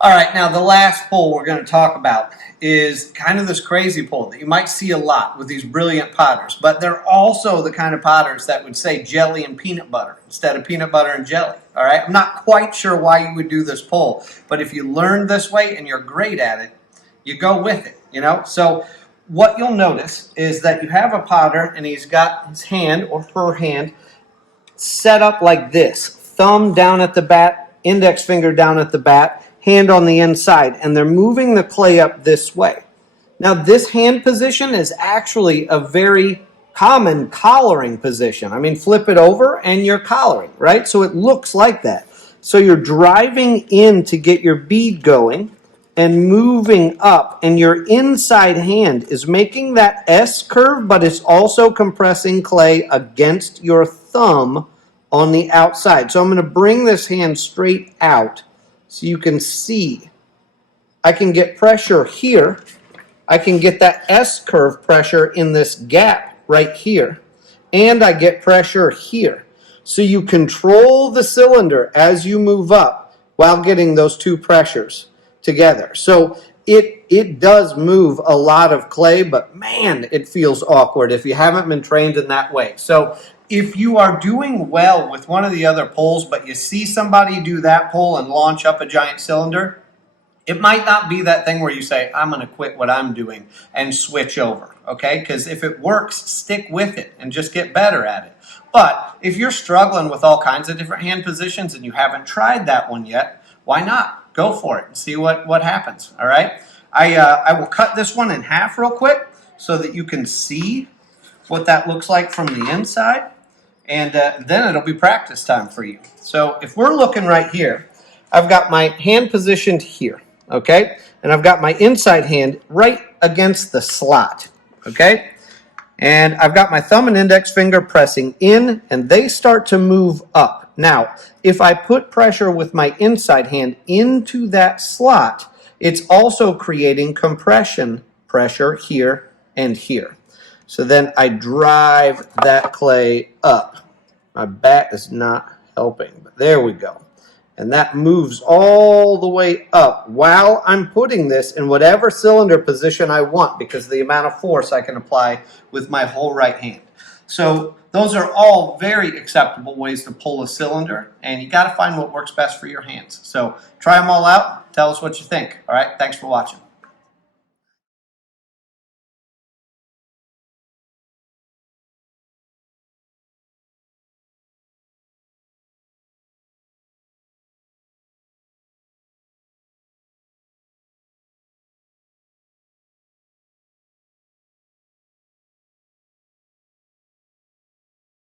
All right, now the last pull we're going to talk about is kind of this crazy pull that you might see a lot with these brilliant potters, but they're also the kind of potters that would say jelly and peanut butter instead of peanut butter and jelly. All right, I'm not quite sure why you would do this pull, but if you learn this way and you're great at it, you go with it, you know? So what you'll notice is that you have a potter and he's got his hand or her hand set up like this, thumb down at the bat, index finger down at the bat, hand on the inside, and they're moving the clay up this way. Now this hand position is actually a very common collaring position. I mean, flip it over and you're collaring, right? So it looks like that. So you're driving in to get your bead going and moving up, and your inside hand is making that S curve, but it's also compressing clay against your thumb on the outside. So I'm going to bring this hand straight out so you can see. I can get pressure here. I can get that S curve pressure in this gap right here, and I get pressure here. So you control the cylinder as you move up while getting those two pressures together. So it does move a lot of clay, but man, it feels awkward if you haven't been trained in that way. So if you are doing well with one of the other pulls, but you see somebody do that pull and launch up a giant cylinder, it might not be that thing where you say, I'm going to quit what I'm doing and switch over, okay? Because if it works, stick with it and just get better at it. But if you're struggling with all kinds of different hand positions and you haven't tried that one yet, why not? Go for it and see what happens, all right? I will cut this one in half real quick so that you can see what that looks like from the inside, and then it'll be practice time for you. So if we're looking right here, I've got my hand positioned here, okay? And I've got my inside hand right against the slot, okay? And I've got my thumb and index finger pressing in, and they start to move up. Now, if I put pressure with my inside hand into that slot, it's also creating compression pressure here and here. So then I drive that clay up. My bat is not helping, but there we go. And that moves all the way up while I'm putting this in whatever cylinder position I want, because of the amount of force I can apply with my whole right hand. So those are all very acceptable ways to pull a cylinder, and you got to find what works best for your hands. So try them all out. Tell us what you think. All right, thanks for watching.